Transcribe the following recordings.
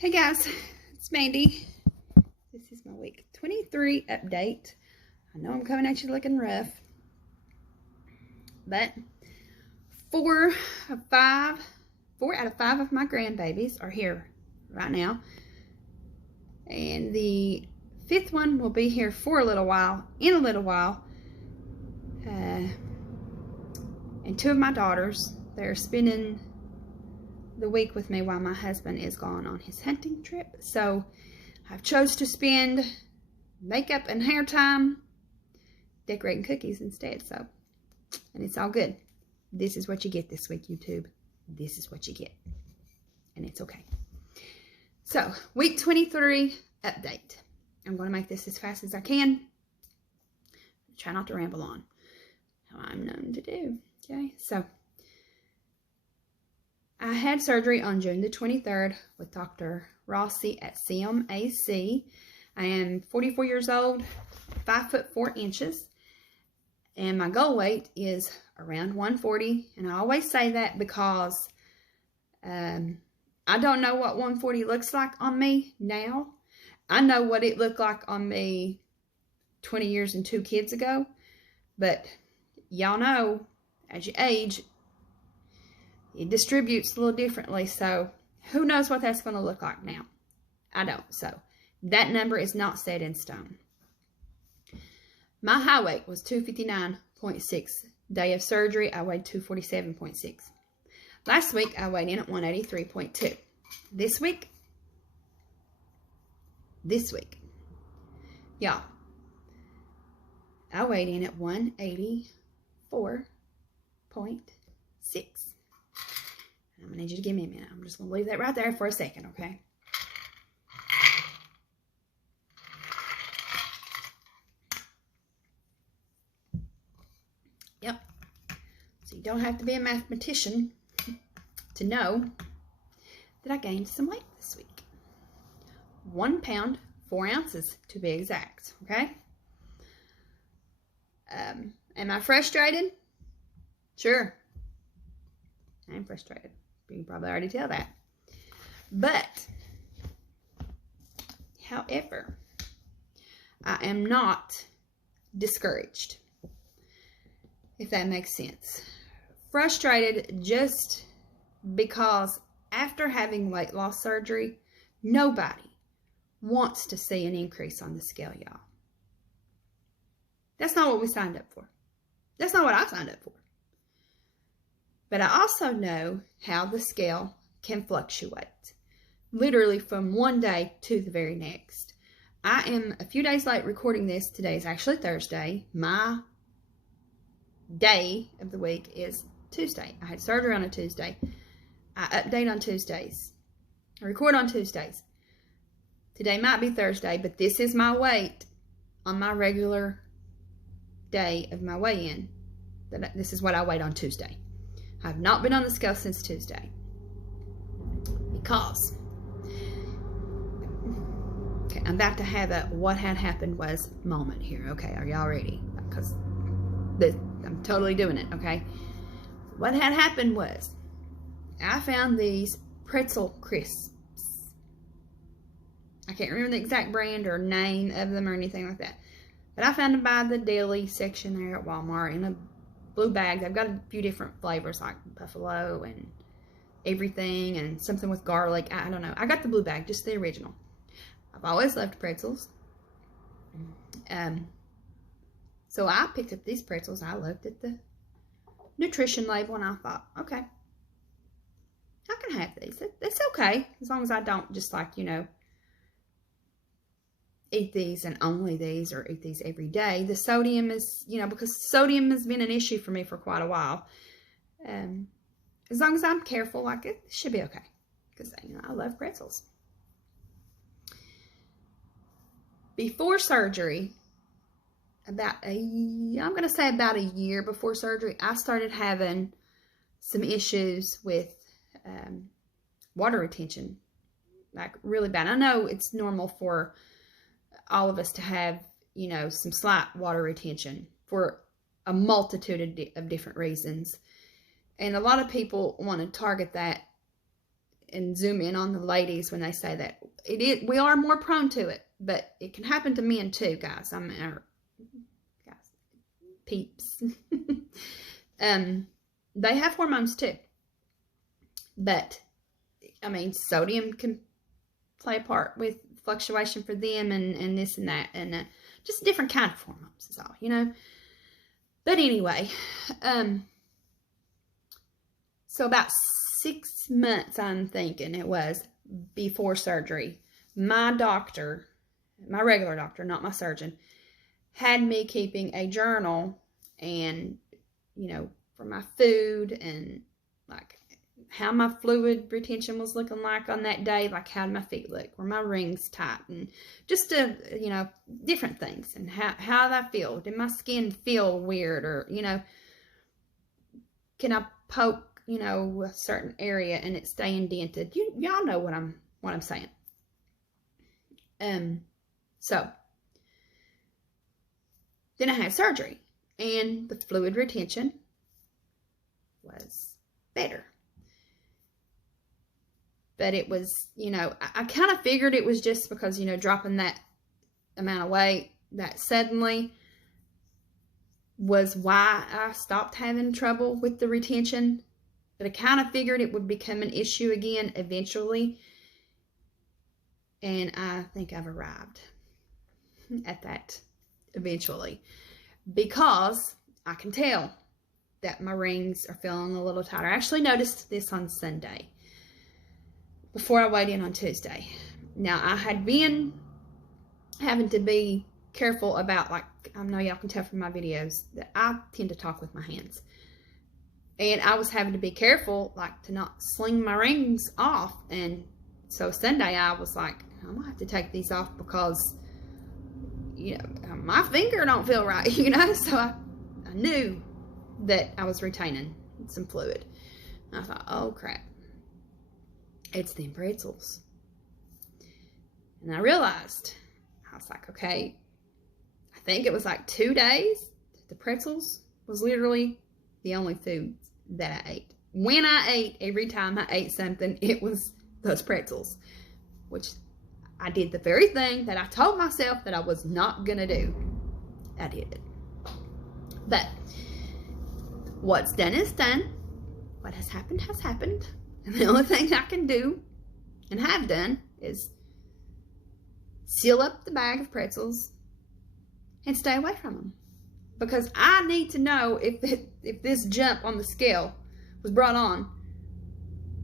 Hey guys, it's Mandy. This is my week 23 update. I know I'm coming at you looking rough, but four out of five of my grandbabies are here right now, and the fifth one will be here for a little while. And two of my daughters, they're spending the week with me while my husband is gone on his hunting trip. So I've chose to spend makeup and hair time decorating cookies instead. And it's all good. This is what you get this week, YouTube. This is what you get. And it's okay. So, week 23 update. I'm going to make this as fast as I can. Try not to ramble on, how I'm known to do. Okay, so I had surgery on June the 23rd with Dr. Rossi at CMAC. I am 44 years old, 5 foot 4 inches, and my goal weight is around 140. And I always say that because I don't know what 140 looks like on me now. I know what it looked like on me 20 years and 2 kids ago, but y'all know as you age, it distributes a little differently, so who knows what that's going to look like now. I don't, so that number is not set in stone. My high weight was 259.6. Day of surgery, I weighed 247.6. Last week, I weighed in at 183.2. This week, y'all, I weighed in at 184.6. I'm going to need you to give me a minute. I'm just going to leave that right there for a second, okay? Yep. So you don't have to be a mathematician to know that I gained some weight this week. 1 pound, 4 ounces to be exact, okay? Am I frustrated? Sure. I'm frustrated. You can probably already tell that. But, however, I am not discouraged, if that makes sense. Frustrated just because after having weight loss surgery, nobody wants to see an increase on the scale, y'all. That's not what we signed up for. That's not what I signed up for. But I also know how the scale can fluctuate, literally from one day to the very next. I am a few days late recording this. Today is actually Thursday. My day of the week is Tuesday. I had surgery on a Tuesday. I update on Tuesdays. I record on Tuesdays. Today might be Thursday, but this is my weight on my regular day of my weigh-in. This is what I weighed on Tuesday. I've not been on the scale since Tuesday because I'm about to have a what had happened was moment here. Okay, are y'all ready? Because I'm totally doing it, okay? What had happened was I found these pretzel crisps. I can't remember the exact brand or name of them or anything like that, but I found them by the deli section there at Walmart in a blue bag. They've got a few different flavors like buffalo and everything and something with garlic. I don't know. I got the blue bag, just the original. I've always loved pretzels. So I picked up these pretzels. I looked at the nutrition label and I thought, okay, I can have these. It's okay as long as I don't just like, eat these and only these or eat these every day. The sodium is, because sodium has been an issue for me for quite a while. As long as I'm careful, like it should be okay. Because, I love pretzels. Before surgery, I'm going to say about a year before surgery, I started having some issues with water retention. Like really bad. I know it's normal for all of us to have, some slight water retention for a multitude of different reasons. And a lot of people want to target that and zoom in on the ladies when they say that. We are more prone to it, but it can happen to men too, guys. Guys, peeps. They have hormones too. But, I mean, sodium can play a part with fluctuation for them and this and that. And just different kind of hormones is all, you know. But anyway, so about 6 months, I'm thinking it was, before surgery, my doctor, my regular doctor, not my surgeon, had me keeping a journal and, you know, for my food and like how my fluid retention was looking like on that day, like how did my feet look, were my rings tight, and just you know, different things, and how did I feel, did my skin feel weird, or, you know, can I poke, you know, a certain area and it stay indented. Y'all know what I'm saying. So then I had surgery and the fluid retention was better. But it was, you know, I kind of figured it was just because, you know, dropping that amount of weight that suddenly was why I stopped having trouble with the retention. But I kind of figured it would become an issue again eventually. And I think I've arrived at that eventually. Because I can tell that my rings are feeling a little tighter. I actually noticed this on Sunday before I weighed in on Tuesday. Now, I had been having to be careful about, like, I know y'all can tell from my videos that I tend to talk with my hands. And I was having to be careful, like, to not sling my rings off. And so Sunday I was like, I'm going to have to take these off because, you know, my finger don't feel right, you know. So I knew that I was retaining some fluid. And I thought, oh, crap. It's them pretzels. And I realized, I was like, okay, I think it was like 2 days. The pretzels was literally the only food that I ate. When I ate, every time I ate something, it was those pretzels. Which I did the very thing that I told myself that I was not going to do. I did it. But what's done is done. What has happened has happened. And the only thing I can do and have done is seal up the bag of pretzels and stay away from them. Because I need to know if this jump on the scale was brought on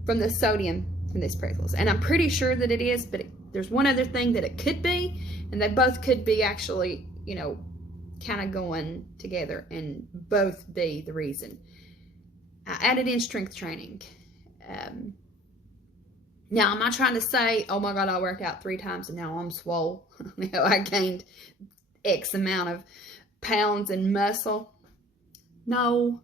from the sodium from these pretzels. And I'm pretty sure that it is, but there's one other thing that it could be, and they both could be actually, you know, kind of going together and both be the reason. I added in strength training. Now, I'm not trying to say, oh my God, I worked out 3 times and now I'm swole. You know, I gained X amount of pounds and muscle. No,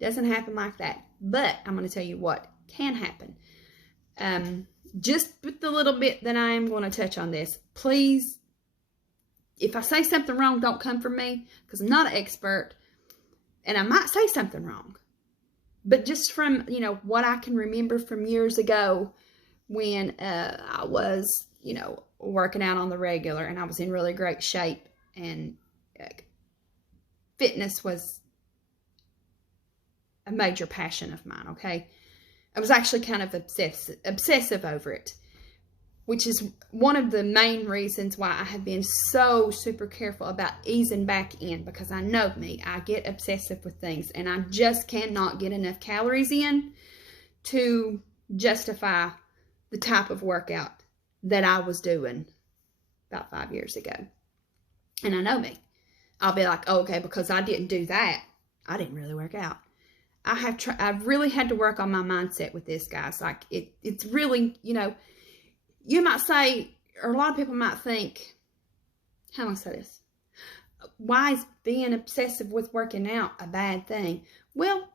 doesn't happen like that. But I'm going to tell you what can happen. Just with the little bit that I am going to touch on this, please, if I say something wrong, don't come for me, because I'm not an expert and I might say something wrong. But just from, you know, what I can remember from years ago when I was, you know, working out on the regular and I was in really great shape, and fitness was a major passion of mine, okay? I was actually kind of obsessive over it, which is one of the main reasons why I have been so super careful about easing back in, because I know me, I get obsessive with things and I just cannot get enough calories in to justify the type of workout that I was doing about 5 years ago. And I know me. I'll be like, oh, okay, because I didn't do that, I didn't really work out. I've really had to work on my mindset with this, guys. Like, it's really, you know, you might say, or a lot of people might think, how do I say this? Why is being obsessive with working out a bad thing? Well,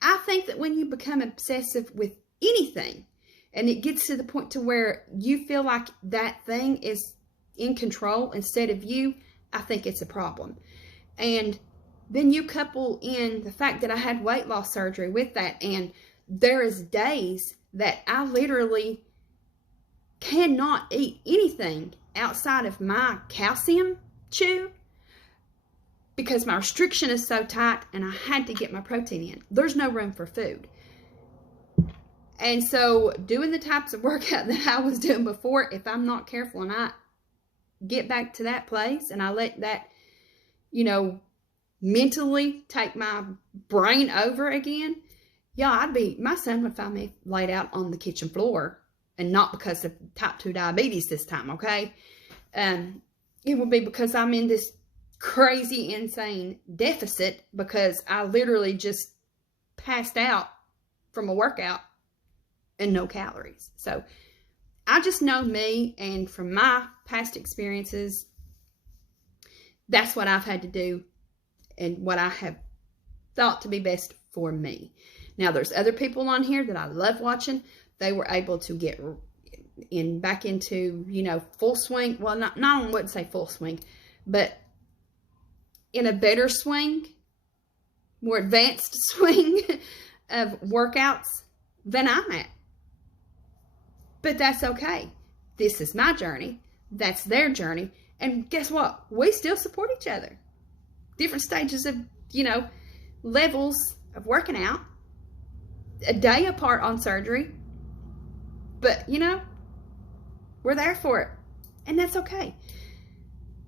I think that when you become obsessive with anything, and it gets to the point to where you feel like that thing is in control instead of you, I think it's a problem. And then you couple in the fact that I had weight loss surgery with that, and there is days that I literally cannot eat anything outside of my calcium chew because my restriction is so tight and I had to get my protein in. There's no room for food. And so doing the types of workout that I was doing before, if I'm not careful and I get back to that place and I let that, mentally take my brain over again, my son would find me laid out on the kitchen floor, and not because of type 2 diabetes this time, okay? It would be because I'm in this crazy, insane deficit because I literally just passed out from a workout and no calories. So I just know me, and from my past experiences, that's what I've had to do and what I have thought to be best for me. Now, there's other people on here that I love watching. They were able to get back into, full swing. Well, I wouldn't say full swing, but in a better swing, more advanced swing of workouts than I'm at. But that's okay. This is my journey. That's their journey. And guess what? We still support each other. Different stages of, levels of working out. A day apart on surgery. But, we're there for it. And that's okay.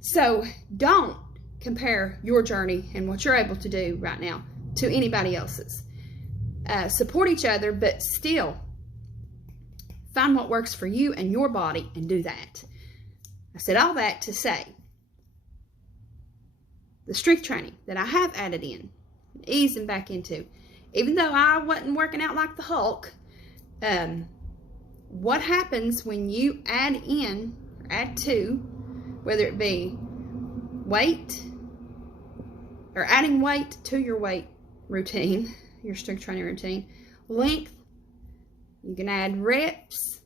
So don't compare your journey and what you're able to do right now to anybody else's. Support each other, but still find what works for you and your body and do that. I said all that to say the strength training that I have added in, easing back into, even though I wasn't working out like the Hulk, what happens when you add to, whether it be weight or adding weight to your weight routine, your strength training routine, length, you can add reps,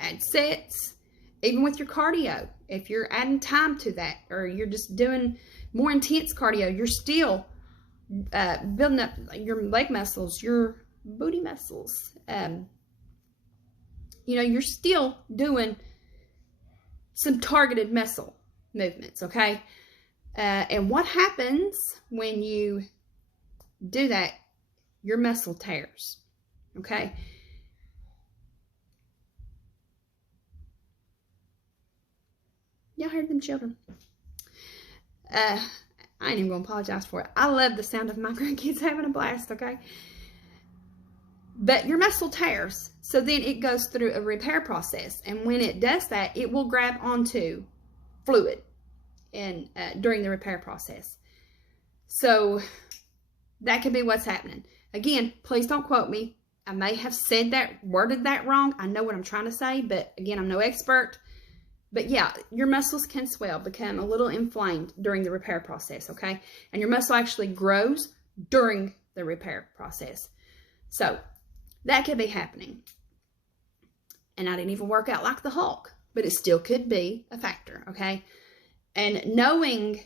add sets, even with your cardio. If you're adding time to that, or you're just doing more intense cardio, you're still building up your leg muscles, your booty muscles. You're still doing some targeted muscle movements, okay? And what happens when you do that? Your muscle tears, okay? Y'all heard them children. I ain't even gonna apologize for it. I love the sound of my grandkids having a blast, okay? But your muscle tears, so then it goes through a repair process, and when it does that, it will grab onto fluid and during the repair process. So that could be what's happening. Again, please don't quote me. I may have worded that wrong. I know what I'm trying to say, but again, I'm no expert. But yeah, your muscles can swell, become a little inflamed during the repair process, okay? And your muscle actually grows during the repair process. So that could be happening. And I didn't even work out like the Hulk, but it still could be a factor, okay? And knowing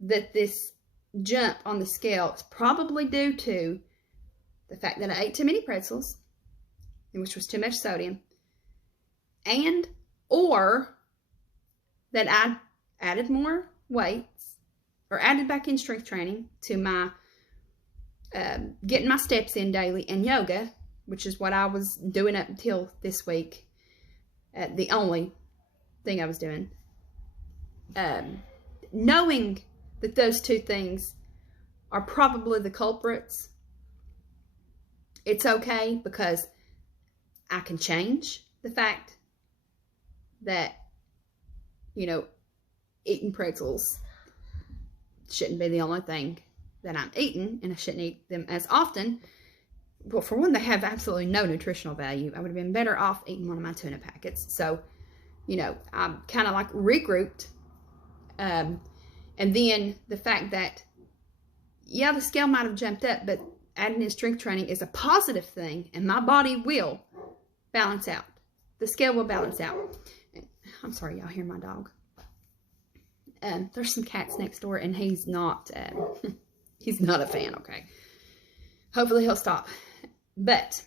that this jump on the scale is probably due to the fact that I ate too many pretzels, which was too much sodium, or that I added more weights or added back in strength training to my getting my steps in daily and yoga, which is what I was doing up until this week. The only thing I was doing. Knowing that those two things are probably the culprits, it's okay because I can change the fact that, eating pretzels shouldn't be the only thing that I'm eating, and I shouldn't eat them as often. Well, for one, they have absolutely no nutritional value. I would have been better off eating one of my tuna packets. So, I'm kind of like regrouped. And then the fact that, yeah, the scale might have jumped up, but adding in strength training is a positive thing, and my body will balance out. The scale will balance out. I'm sorry, y'all hear my dog. There's some cats next door, and he's not a fan, okay? Hopefully he'll stop. But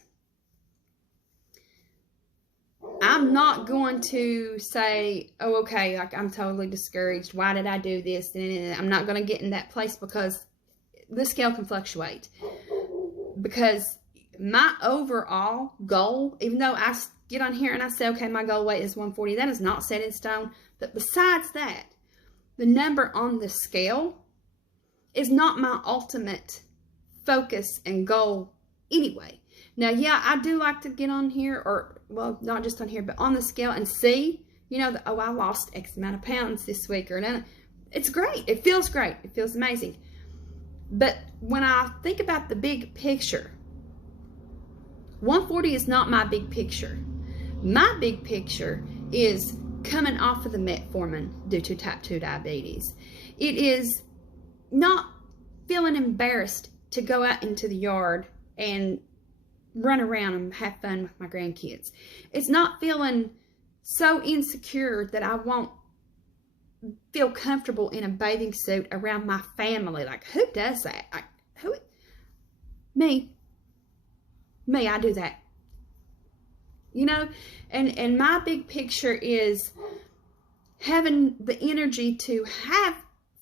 I'm not going to say, oh, okay, like I'm totally discouraged. Why did I do this? And I'm not going to get in that place, because the scale can fluctuate. Because my overall goal, even though I get on here and I say, okay, my goal weight is 140, that is not set in stone. But besides that, the number on the scale is not my ultimate focus and goal anyway. Now, yeah, I do like to get on here, or, well, not just on here, but on the scale and see, you know, oh, I lost X amount of pounds this week, or no. It's great. It feels great. It feels amazing. But when I think about the big picture, 140 is not my big picture. My big picture is coming off of the metformin due to type 2 diabetes. It is not feeling embarrassed to go out into the yard and run around and have fun with my grandkids. It's not feeling so insecure that I won't feel comfortable in a bathing suit around my family. Like, who does that? Like, who? Me, I do that. You know, and my big picture is having the energy to have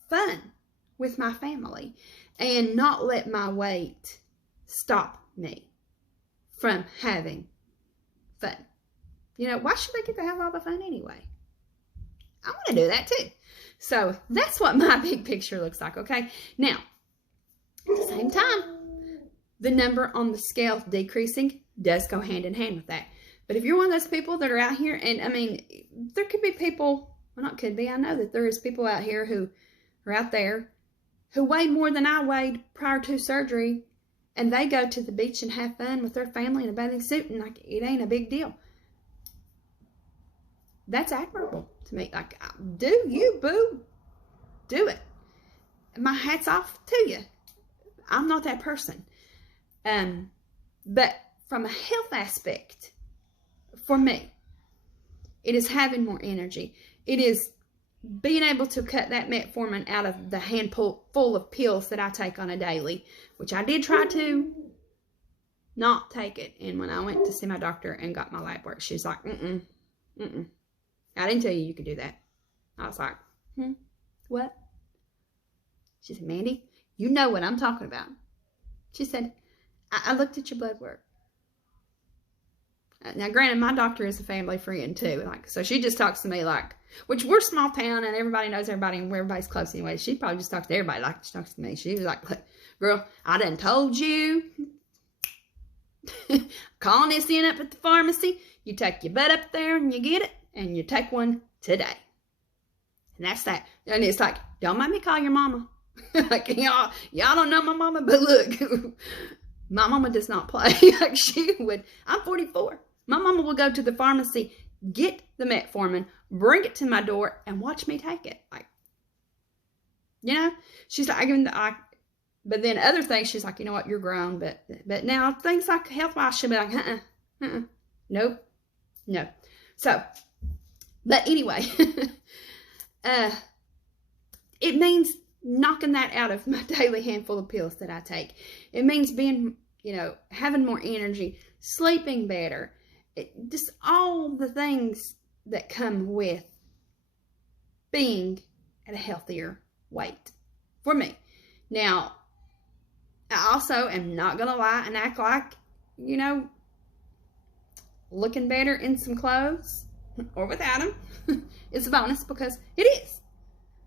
fun with my family and not let my weight stop me from having fun. You know, why should I get to have all the fun anyway? I want to do that too. So that's what my big picture looks like, okay? Now, at the same time, the number on the scale decreasing does go hand in hand with that. But if you're one of those people that are out here, and I mean, there could be people, well, not could be, I know that there is people out here who are out there who weigh more than I weighed prior to surgery, and they go to the beach and have fun with their family in a bathing suit, and like, it ain't a big deal. That's admirable to me. Like, do you, boo. Do it. My hat's off to you. I'm not that person. But from a health aspect, for me, it is having more energy. It is being able to cut that metformin out of the handful full of pills that I take on a daily, which I did try to not take it. And when I went to see my doctor and got my lab work, she's like, I didn't tell you could do that. I was like, what? She said, Mandy, you know what I'm talking about. She said, I looked at your blood work. Now, granted, my doctor is a family friend too. Like, so she just talks to me like, which we're small town and everybody knows everybody and everybody's close anyway. She probably just talks to everybody like she talks to me. She was like, look, girl, I done told you. Calling this in up at the pharmacy. You take your butt up there and you get it. And you take one today. And that's that. And it's like, don't make me call your mama. Like, y'all don't know my mama, but look, my mama does not play like she would. I'm 44. My mama will go to the pharmacy, get the metformin, bring it to my door, and watch me take it. Like, you know, she's like, but then other things, she's like, you know what, you're grown, but now things like health-wise, she'll be like, nope, no. So, but anyway, it means knocking that out of my daily handful of pills that I take. It means being, you know, having more energy, sleeping better, just all the things that come with being at a healthier weight for me. Now, I also am not going to lie and act like, you know, looking better in some clothes or without them is a bonus, because it is.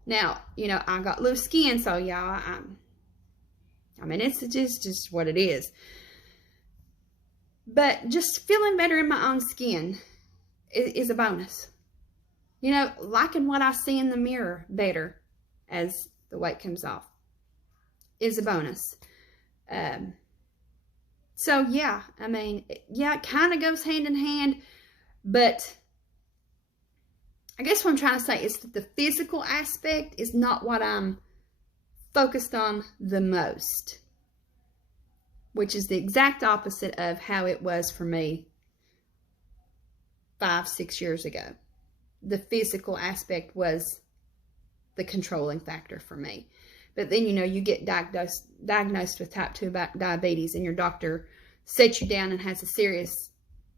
Now, you know, I got loose skin, so y'all, I mean, it's just what it is. But just feeling better in my own skin is a bonus. You know, liking what I see in the mirror better as the weight comes off is a bonus. So, yeah, I mean, yeah, it kind of goes hand in hand, but I guess what I'm trying to say is that the physical aspect is not what I'm focused on the most, which is the exact opposite of how it was for me 5-6 years ago. The physical aspect was the controlling factor for me. But then, you know, you get diagnosed with type 2 diabetes, and your doctor sits you down and has a serious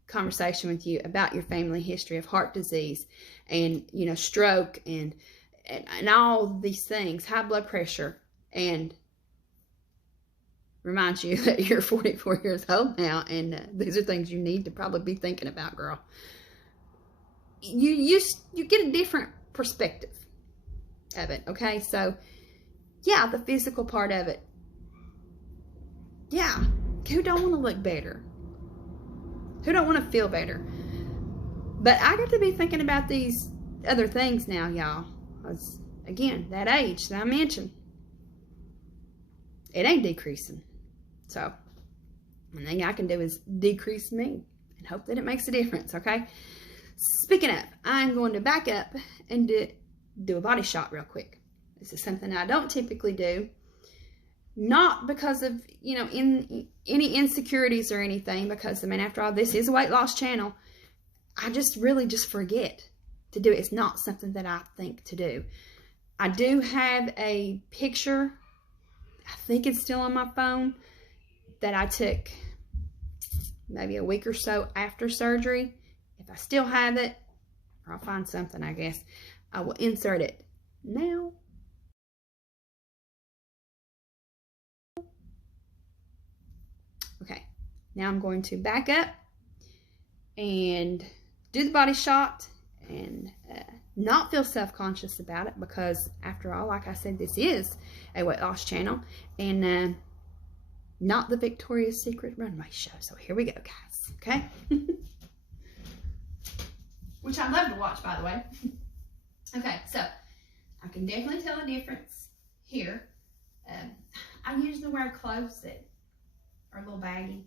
conversation with you about your family history of heart disease and, stroke and all these things, high blood pressure, and reminds you that you're 44 years old now, and these are things you need to probably be thinking about, girl. You get a different perspective of it, okay? So, yeah, the physical part of it. Yeah, who don't want to look better? Who don't want to feel better? But I got to be thinking about these other things now, y'all. Because, again, that age that I mentioned, it ain't decreasing. So, the thing I can do is decrease me and hope that it makes a difference, okay? Speaking of, I'm going to back up and do a body shot real quick. This is something I don't typically do. Not because of, in any insecurities or anything, because, after all, this is a weight loss channel. I just really forget to do it. It's not something that I think to do. I do have a picture, I think it's still on my phone, that I took maybe a week or so after surgery. If I still have it, or I'll find something, I guess, I will insert it now. Okay, now I'm going to back up and do the body shot and not feel self-conscious about it, because after all, like I said, this is a weight loss channel and not the Victoria's Secret runway show. So here we go, guys, okay? Which I love to watch, by the way. Okay, so I can definitely tell a difference here. I usually wear clothes that are a little baggy,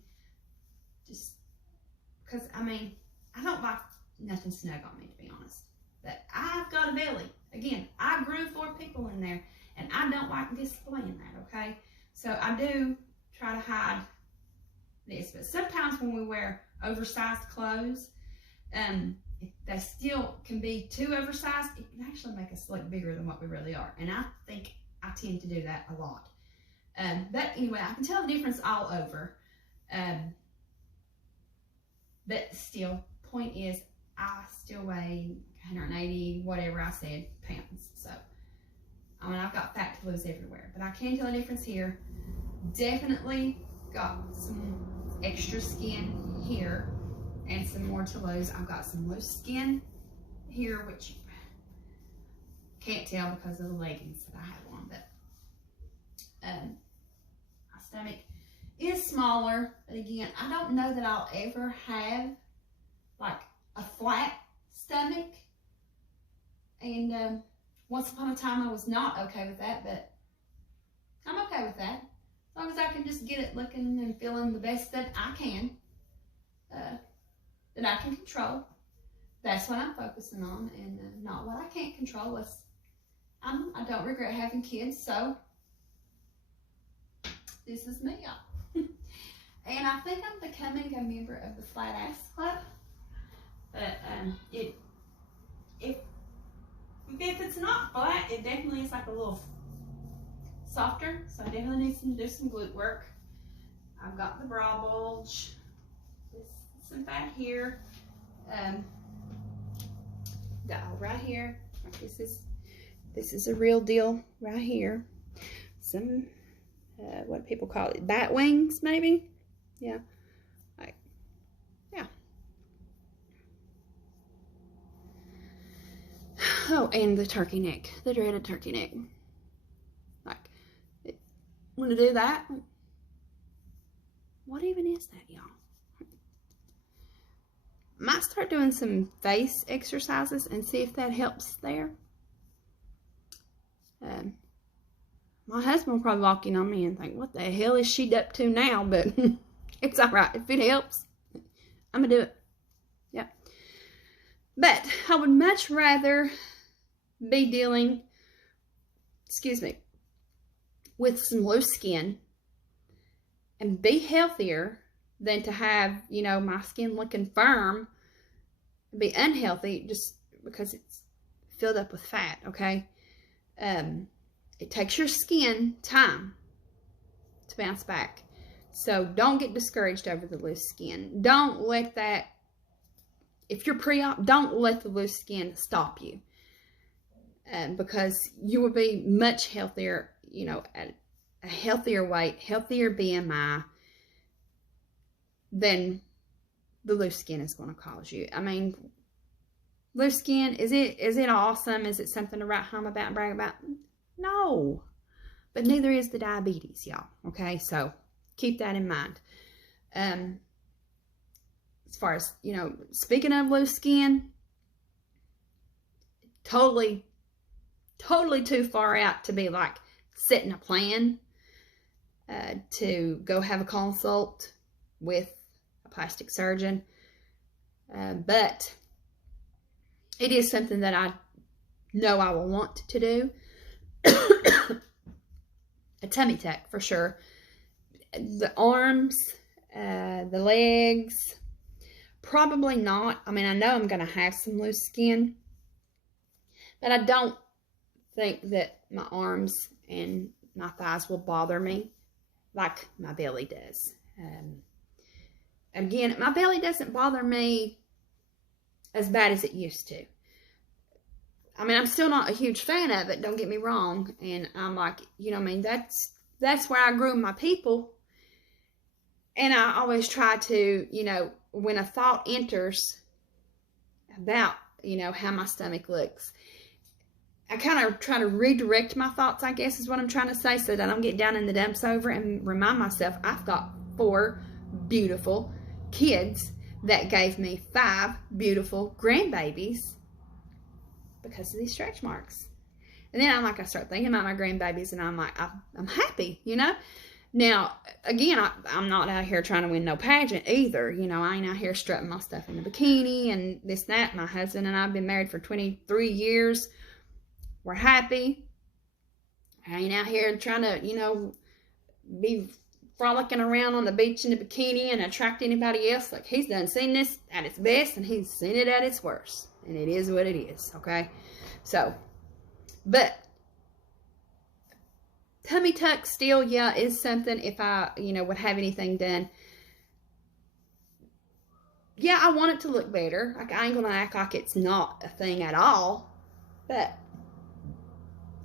just because, I don't like nothing snug on me, to be honest. But I've got a belly. Again, I grew 4 people in there, and I don't like displaying that, okay? So I do try to hide this. But sometimes when we wear oversized clothes, if they still can be too oversized, it can actually make us look bigger than what we really are. And I think I tend to do that a lot. But anyway, I can tell the difference all over. But still, point is, I still weigh 180, whatever I said, pounds. So, I've got fat to lose everywhere. But I can tell a difference here. Definitely got some extra skin here and some more to lose. I've got some loose skin here, which you can't tell because of the leggings that I have on. But my stomach is smaller. But again, I don't know that I'll ever have like a flat stomach. And once upon a time I was not okay with that, but I'm okay with that. As long as I can just get it looking and feeling the best that I can, that I can control. That's what I'm focusing on, and not what I can't control. I don't regret having kids, so this is me, y'all. And I think I'm becoming a member of the Flat Ass Club. But if it's not flat, it definitely is like a little softer. So I definitely need to do some glute work. I've got the bra bulge. Some fat here. Got all right here. This is a real deal right here. Some what people call it, bat wings, maybe. Yeah. Yeah. Oh, and the turkey neck, the dreaded turkey neck. Want to do that? What even is that, y'all? Might start doing some face exercises and see if that helps there. My husband will probably walk in on me and think, what the hell is she up to now? But it's all right. If it helps, I'm going to do it. Yeah. But I would much rather be dealing, with some loose skin and be healthier than to have, my skin looking firm and be unhealthy just because it's filled up with fat, okay? It takes your skin time to bounce back. So don't get discouraged over the loose skin. Don't let that, if you're pre-op, don't let the loose skin stop you. Because you will be much healthier, you know, at a healthier weight, healthier BMI than the loose skin is going to cause you. I mean, loose skin, is it awesome? Is it something to write home about and brag about? No. But neither is the diabetes, y'all. Okay, so keep that in mind. As far as, you know, speaking of loose skin, totally too far out to be like setting a plan to go have a consult with a plastic surgeon. But it is something that I know I will want to do. A tummy tuck for sure. The arms, the legs, probably not. I mean, I know I'm going to have some loose skin, but I don't think that my arms and my thighs will bother me like my belly does. Again, my belly doesn't bother me as bad as it used to. I mean, I'm still not a huge fan of it, don't get me wrong. And I'm like, you know, I mean, that's where I grew my people. And I always try to, you know, when a thought enters about, you know, how my stomach looks, I kind of try to redirect my thoughts, I guess is what I'm trying to say, so that I don't get down in the dumps over and remind myself I've got 4 beautiful kids that gave me 5 beautiful grandbabies because of these stretch marks. And then I start thinking about my grandbabies, and I'm like, I'm happy, you know. Now, again, I'm not out here trying to win no pageant either. You know, I ain't out here strutting my stuff in a bikini and this, that. My husband and I have been married for 23 years. We're happy. I ain't out here trying to, you know, be frolicking around on the beach in a bikini and attract anybody else. Like, he's done seen this at its best, and he's seen it at its worst. And it is what it is, okay? So, but tummy tuck still, yeah, is something if I, you know, would have anything done. Yeah, I want it to look better. Like, I ain't going to act like it's not a thing at all. But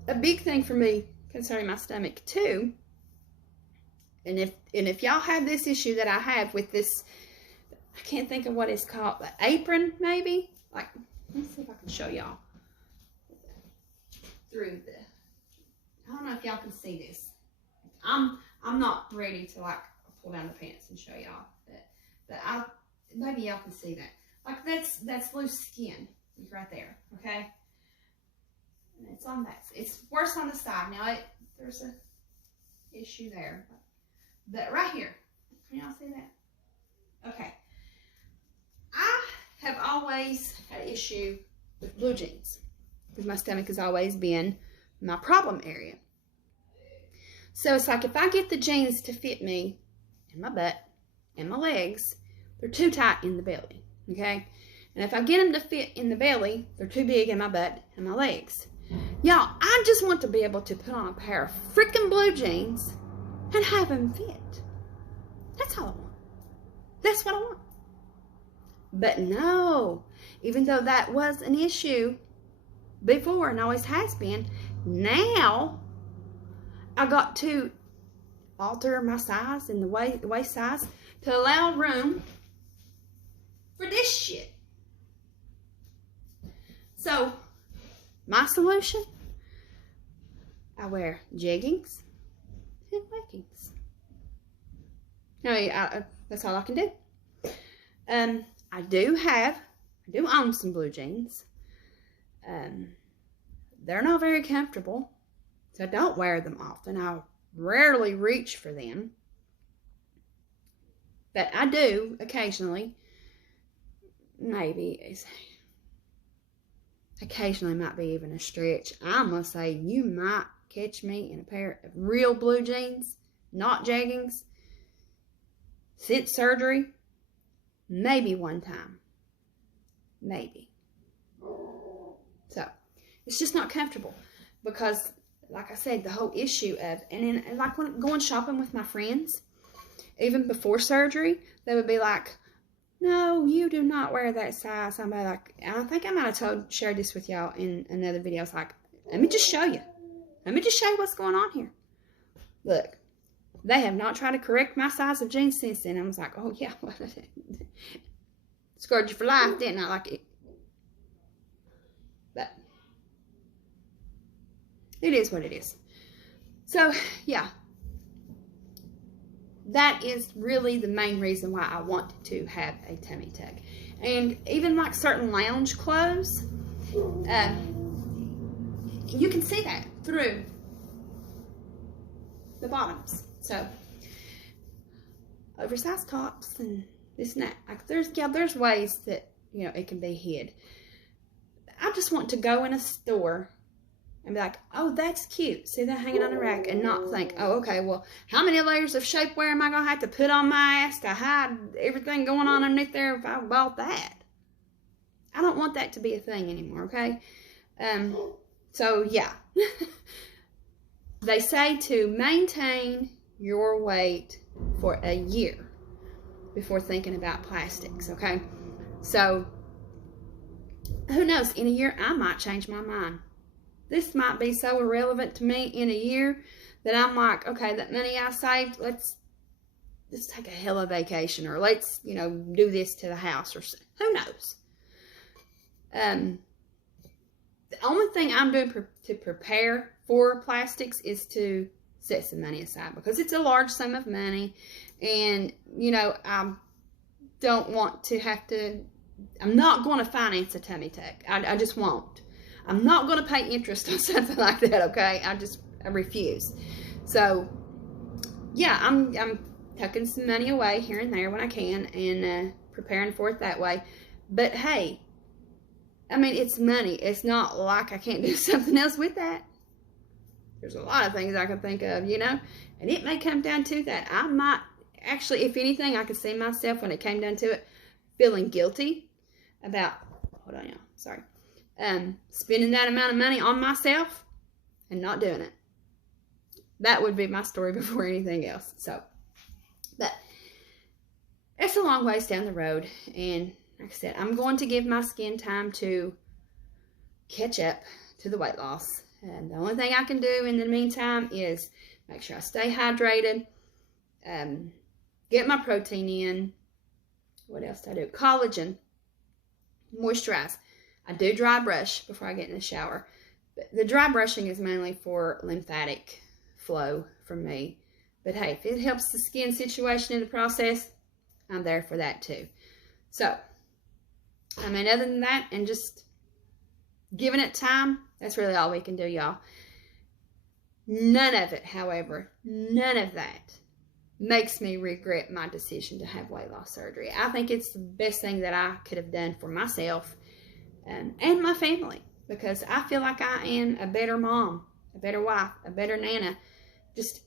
a big thing for me concerning my stomach too, and if y'all have this issue that I have with this, I can't think of what it's called, the apron maybe, like, let's see if I can show y'all through the, I don't know if y'all can see this. I'm not ready to like pull down the pants and show y'all, but maybe y'all can see that. Like, that's loose skin right there, okay? And it's on that. It's worse on the side. Now, there's a issue there. But right here. Can y'all see that? Okay. I have always had an issue with blue jeans, because my stomach has always been my problem area. So it's like, if I get the jeans to fit me in my butt and my legs, they're too tight in the belly. Okay? And if I get them to fit in the belly, they're too big in my butt and my legs. Y'all, I just want to be able to put on a pair of freaking blue jeans and have them fit. That's all I want. That's what I want. But no, even though that was an issue before and always has been, now I got to alter my size and the waist size to allow room for this shit. So, my solution, I wear jeggings and leggings. No, that's all I can do. I do own some blue jeans. They're not very comfortable, so I don't wear them often. I rarely reach for them, but I do occasionally. Maybe occasionally might be even a stretch. I'm gonna say you might catch me in a pair of real blue jeans, not jeggings, since surgery, maybe one time, maybe. So it's just not comfortable, because like I said, the whole issue of, and then like when going shopping with my friends, even before surgery, they would be like, no, you do not wear that size. Somebody like, and I think I might have shared this with y'all in another video. It's like, let me just show you. Let me just show you what's going on here. Look, they have not tried to correct my size of jeans since then. I was like, oh yeah, scarred you for life, didn't I? Like it. But it is what it is. So yeah, that is really the main reason why I wanted to have a tummy tuck. And even like certain lounge clothes, you can see that through the bottoms. So oversized tops and this and that. Like there's ways that, you know, it can be hid. I just want to go in a store and be like, oh, that's cute. See that hanging on a rack, and not think, oh, okay, well, how many layers of shapewear am I going to have to put on my ass to hide everything going on underneath there if I bought that? I don't want that to be a thing anymore, okay? So, yeah. They say to maintain your weight for a year before thinking about plastics, okay? So, who knows? In a year, I might change my mind. This might be so irrelevant to me in a year that I'm like, okay, that money I saved, let's take a hella vacation, or let's, you know, do this to the house, or who knows. The only thing I'm doing to prepare for plastics is to set some money aside, because it's a large sum of money, and, you know, I don't want to have to, I'm not going to finance a tummy tuck. I just won't. I'm not going to pay interest on something like that, okay? I refuse. So, yeah, I'm tucking some money away here and there when I can, and preparing for it that way. But, hey, I mean, it's money. It's not like I can't do something else with that. There's a lot of things I can think of, you know? And it may come down to that. I might, actually, if anything, I could see myself, when it came down to it, feeling guilty about, hold on, y'all, sorry. Spending that amount of money on myself and not doing it. That would be my story before anything else. So, but it's a long ways down the road, and like I said, I'm going to give my skin time to catch up to the weight loss. And the only thing I can do in the meantime is make sure I stay hydrated, get my protein in. What else do I do? Collagen, moisturize. I do dry brush before I get in the shower. But the dry brushing is mainly for lymphatic flow for me. But hey, if it helps the skin situation in the process, I'm there for that too. So, I mean, other than that, and just giving it time, that's really all we can do, y'all. None of it, however, none of that makes me regret my decision to have weight loss surgery. I think it's the best thing that I could have done for myself and my family, because I feel like I am a better mom, a better wife, a better nana. Just,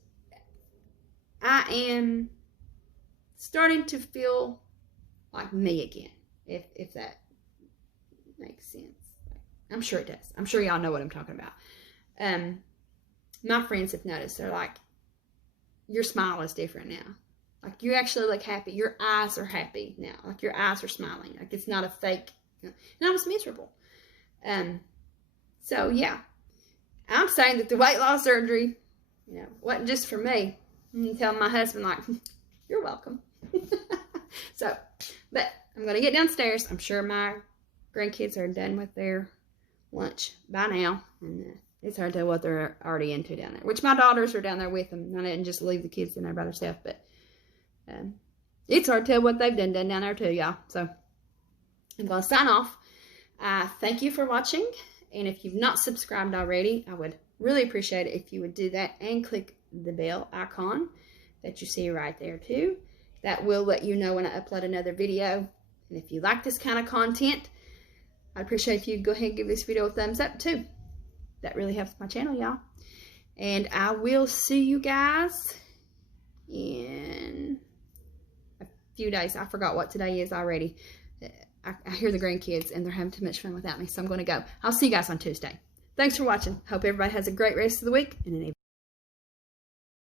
I am starting to feel like me again, if that makes sense. I'm sure it does. I'm sure y'all know what I'm talking about. My friends have noticed. They're like, your smile is different now. Like, you actually look happy. Your eyes are happy now. Like, your eyes are smiling. Like, it's not a fake. And I was miserable. So, yeah. I'm saying that the weight loss surgery, you know, wasn't just for me. I'm telling my husband, like, you're welcome. So, but I'm going to get downstairs. I'm sure my grandkids are done with their lunch by now. And it's hard to tell what they're already into down there. Which my daughters are down there with them. I didn't just leave the kids in there by themselves. But it's hard to tell what they've done down there too, y'all. So, I'm going to sign off. Thank you for watching. And if you've not subscribed already, I would really appreciate it if you would do that and click the bell icon that you see right there too. That will let you know when I upload another video. And if you like this kind of content, I'd appreciate if you'd go ahead and give this video a thumbs up too. That really helps my channel, y'all. And I will see you guys in a few days. I forgot what today is already. I hear the grandkids and they're having too much fun without me, so I'm going to go. I'll see you guys on Tuesday. Thanks for watching. Hope everybody has a great rest of the week and an evening.